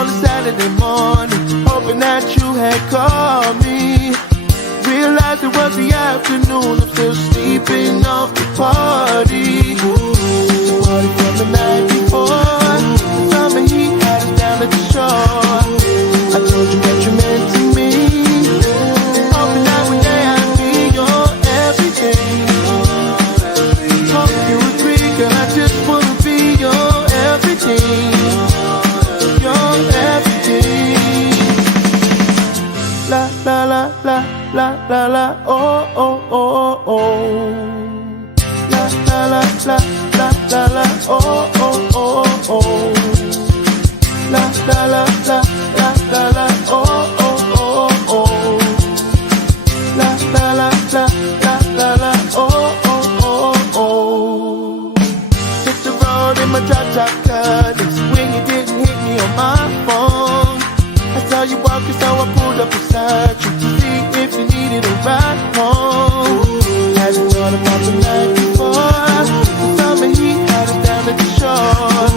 on a Saturday morning, hoping that you had called me. Realized it was the afternoon, I'm still sleeping off the party. The party from the night before, the summer heat had us down at the shore. I told you that you meant to me, hoping that one day I'd be your everything. Hope you agree, girl, I just wanna be your everything. Your everything. La la la la la la la, oh oh oh oh. La la la la la la la, oh oh oh oh. La la la la la la la, oh oh oh oh. La la la la la la la, oh oh oh oh. Hit the road in my drop-top cutters when you didn't hit me on my phone. I saw you walking, so I pulled up beside you to see if you needed a ride home. Hadn't thought about the night before, the summer heat had us down at the shore.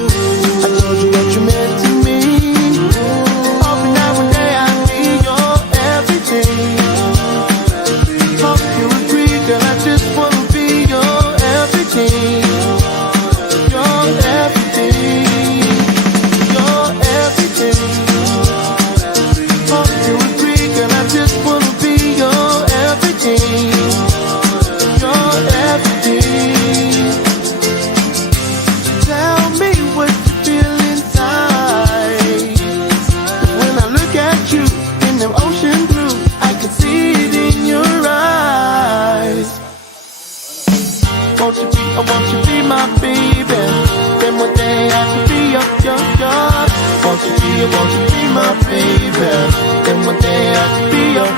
I told you what you meant to me, hoping that one day I'd be your everything. Hope you agree, girl, I just wanna be your everything. Your everything. Your everything. Hope you agree, girl, I just wanna be your everything. Your everything. Tell me what you feel inside. When I look at you in them ocean blue, I can see it in your eyes. Won't you be, oh won't you be my baby? Then one day I can be your. Won't you be my baby? Then one day I can be your.